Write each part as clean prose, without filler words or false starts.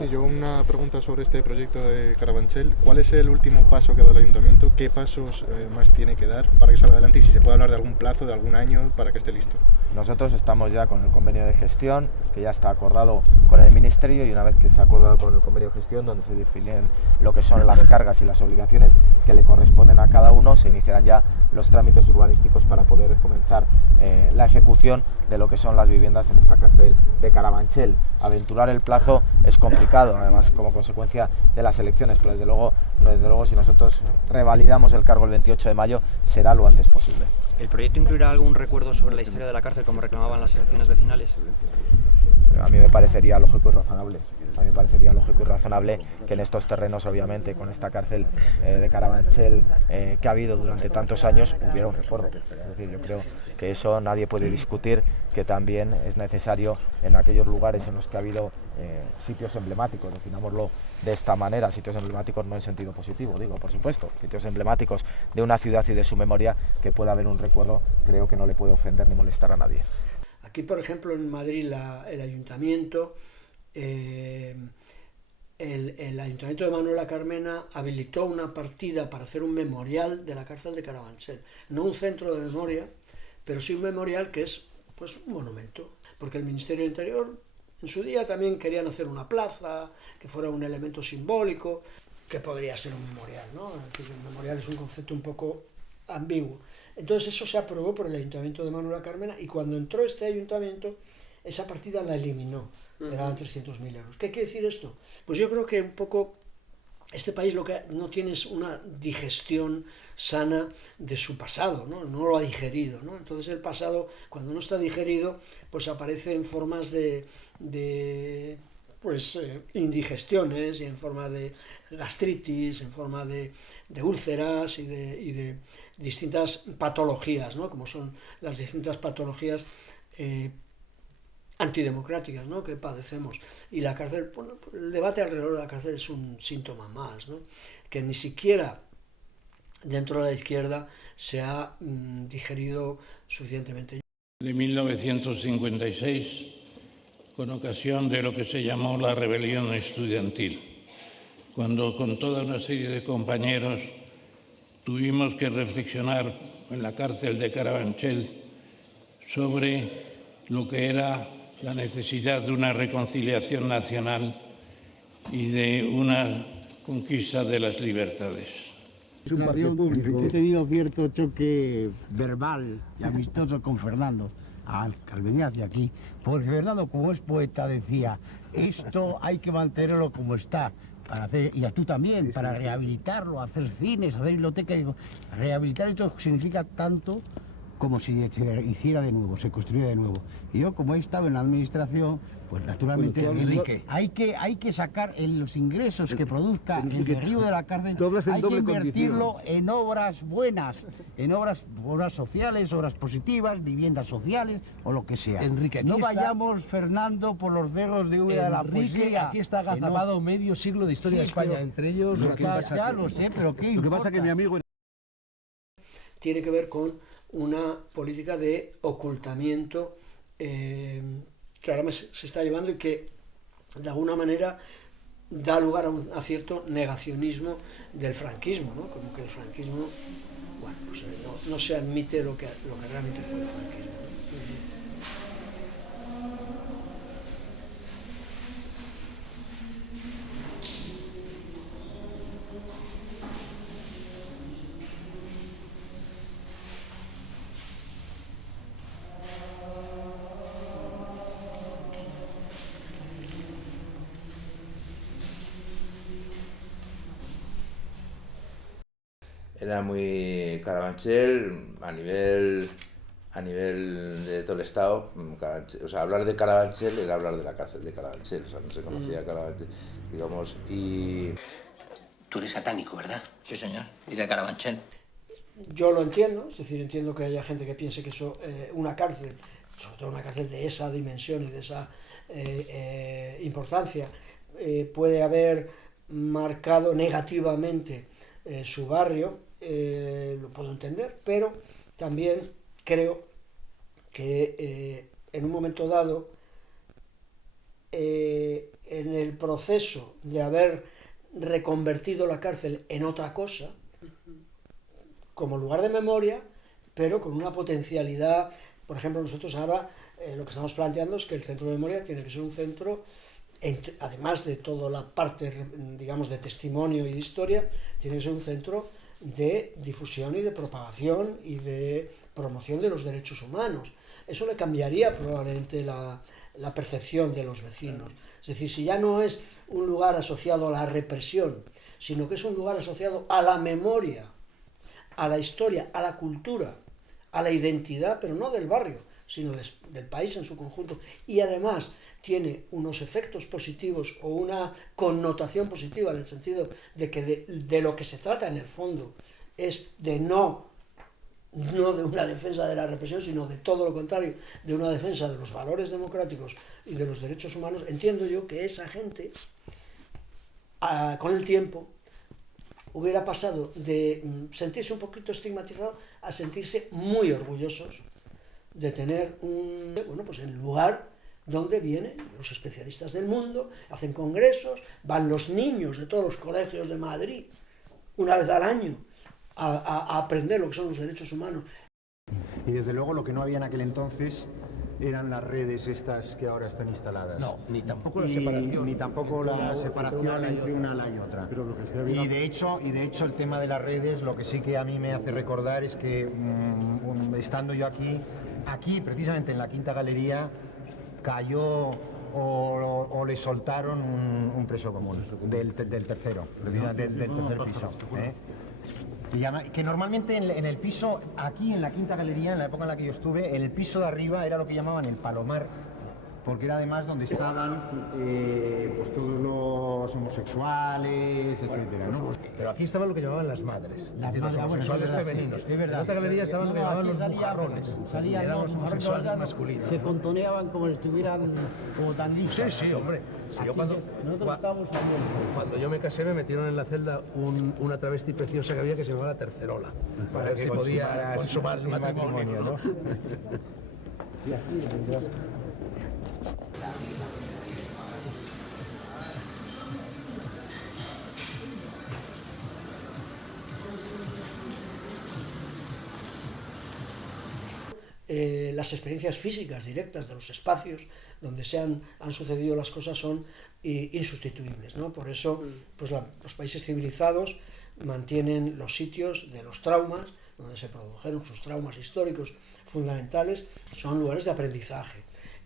Sí, yo una pregunta sobre este proyecto de Carabanchel. ¿Cuál es el último paso que ha dado el ayuntamiento? ¿Qué pasos más tiene que dar para que salga adelante? Y si se puede hablar de algún plazo, de algún año, para que esté listo. Nosotros estamos ya con el convenio de gestión, que ya está acordado con el Ministerio, y una vez que se ha acordado con el convenio de gestión, donde se definen lo que son las cargas y las obligaciones que le corresponden a cada uno, se iniciarán ya los trámites urbanísticos para poder comenzar la ejecución de lo que son las viviendas en esta cárcel de Carabanchel. Aventurar el plazo es complicado, además como consecuencia de las elecciones, pero desde luego si nosotros revalidamos el cargo el 28 de mayo, será lo antes posible. ¿El proyecto incluirá algún recuerdo sobre la historia de la cárcel, como reclamaban las asociaciones vecinales? A mí me parecería lógico y razonable. A mí me parecería lógico y razonable que en estos terrenos, obviamente, con esta cárcel de Carabanchel que ha habido durante tantos años, hubiera un recuerdo. Es decir, yo creo que eso nadie puede discutir, que también es necesario en aquellos lugares en los que ha habido sitios emblemáticos, definámoslo de esta manera, sitios emblemáticos no en sentido positivo, digo, por supuesto, sitios emblemáticos de una ciudad y de su memoria, que pueda haber un recuerdo, creo que no le puede ofender ni molestar a nadie. Aquí, por ejemplo, en Madrid, el ayuntamiento, el ayuntamiento de Manuela Carmena habilitó una partida para hacer un memorial de la cárcel de Carabanchel. No un centro de memoria, pero sí un memorial que es pues un monumento, porque el Ministerio del Interior en su día también querían hacer una plaza, que fuera un elemento simbólico, que podría ser un memorial, ¿no? Es decir, el memorial es un concepto un poco ambiguo. Entonces eso se aprobó por el Ayuntamiento de Manuela Carmena, y cuando entró este ayuntamiento, esa partida la eliminó, le daban 300.000 euros. ¿Qué quiere decir esto? Pues yo creo que un poco este país lo que no tiene es una digestión sana de su pasado, ¿no? No lo ha digerido, ¿no? Entonces el pasado, cuando no está digerido, pues aparece en formas de indigestiones, y en forma de gastritis, en forma de úlceras y de distintas patologías, ¿no? Como son las distintas patologías antidemocráticas, ¿no? Que padecemos. Y la cárcel, bueno, el debate alrededor de la cárcel es un síntoma más, ¿no? Que ni siquiera dentro de la izquierda se ha digerido suficientemente. De 1956, con ocasión de lo que se llamó la rebelión estudiantil, cuando con toda una serie de compañeros tuvimos que reflexionar en la cárcel de Carabanchel sobre lo que era la necesidad de una reconciliación nacional y de una conquista de las libertades. Es un partido público. He tenido cierto choque verbal y amistoso con Fernando al venir hacia aquí, porque Fernando, como es poeta, decía: esto hay que mantenerlo como está, para hacer, y a tú también, para rehabilitarlo, hacer cines, hacer bibliotecas. Rehabilitar esto significa tanto como si se hiciera de nuevo, se construyera de nuevo. Y yo, como he estado en la administración, pues naturalmente hay que sacar los ingresos que produzca el derribo de la cárcel, hay que invertirlo en obras buenas, en obras sociales, obras positivas, viviendas sociales o lo que sea. Enrique, no vayamos, Fernando, por los cerros de Úbeda de la poesía. Aquí está agazapado medio siglo de historia de España, entre ellos lo que pasa, ya lo sé, pero ¿qué importa? Lo que pasa que mi amigo tiene que ver con una política de ocultamiento que ahora se está llevando, y que de alguna manera da lugar a cierto negacionismo del franquismo, ¿no? Como que el franquismo, bueno, pues no se admite lo que realmente fue el franquismo, ¿no? Era muy Carabanchel a nivel de todo el Estado. O sea, hablar de Carabanchel era hablar de la cárcel de Carabanchel, o sea, no se conocía Carabanchel, digamos, y... Tú eres satánico, ¿verdad? Sí, señor. ¿Y de Carabanchel? Yo lo entiendo, es decir, entiendo que haya gente que piense que eso, una cárcel, sobre todo una cárcel de esa dimensión y de esa importancia, puede haber marcado negativamente su barrio. Lo puedo entender, pero también creo que en un momento dado en el proceso de haber reconvertido la cárcel en otra cosa, como lugar de memoria, pero con una potencialidad. Por ejemplo, nosotros ahora lo que estamos planteando es que el centro de memoria tiene que ser un centro, además de toda la parte, digamos, de testimonio y de historia, tiene que ser un centro de difusión y de propagación y de promoción de los derechos humanos. Eso le cambiaría probablemente la percepción de los vecinos. Es decir, si ya no es un lugar asociado a la represión, sino que es un lugar asociado a la memoria, a la historia, a la cultura, a la identidad, pero no del barrio, sino del país en su conjunto, y además tiene unos efectos positivos o una connotación positiva en el sentido de que de lo que se trata en el fondo es de no de una defensa de la represión, sino de todo lo contrario, de una defensa de los valores democráticos y de los derechos humanos. Entiendo yo que esa gente, con el tiempo, hubiera pasado de sentirse un poquito estigmatizado a sentirse muy orgullosos de tener el lugar donde vienen los especialistas del mundo, hacen congresos, van los niños de todos los colegios de Madrid una vez al año a aprender lo que son los derechos humanos. Y desde luego lo que no había en aquel entonces eran las redes estas que ahora están instaladas. No, ni tampoco la separación. Ni tampoco la separación entre una ala y otra. Pero lo que sí había... Y de hecho el tema de las redes, lo que sí que a mí me hace recordar es que estando yo aquí precisamente en la Quinta Galería, cayó o le soltaron un preso común del tercero, del tercer piso. Que normalmente en el piso, aquí en la Quinta Galería, en la época en la que yo estuve, el piso de arriba era lo que llamaban el Palomar, porque era además donde estaban pues todos los homosexuales, etcétera, ¿no? Pero aquí estaban lo que llamaban las madres, los madres, homosexuales bueno, femeninos. es verdad. En otra galería estaban lo que llamaban los aquí bujarrones, salían eran los los homosexuales bujarrones, masculinos. se contoneaban como si estuvieran como tan listos. Sí, hombre. Si yo nosotros estábamos también. cuando yo me casé me metieron en la celda una travesti preciosa que había que se llamaba Tercerola, para ver si podía consumar el matrimonio, ¿no? Y aquí, las experiencias físicas directas de los espacios donde han sucedido las cosas son insustituibles, ¿no? Por eso pues los países civilizados mantienen los sitios de los traumas, donde se produjeron sus traumas históricos fundamentales, son lugares de aprendizaje.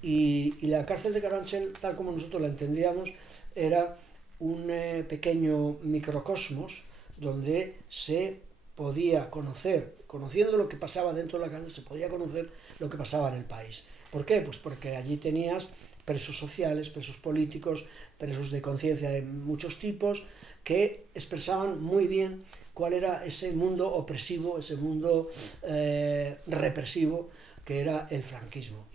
Y la cárcel de Carabanchel, tal como nosotros la entendíamos, era un pequeño microcosmos donde se podía conociendo lo que pasaba dentro de la cárcel, se podía conocer lo que pasaba en el país. ¿Por qué? Pues porque allí tenías presos sociales, presos políticos, presos de conciencia de muchos tipos, que expresaban muy bien cuál era ese mundo opresivo, ese mundo represivo que era el franquismo.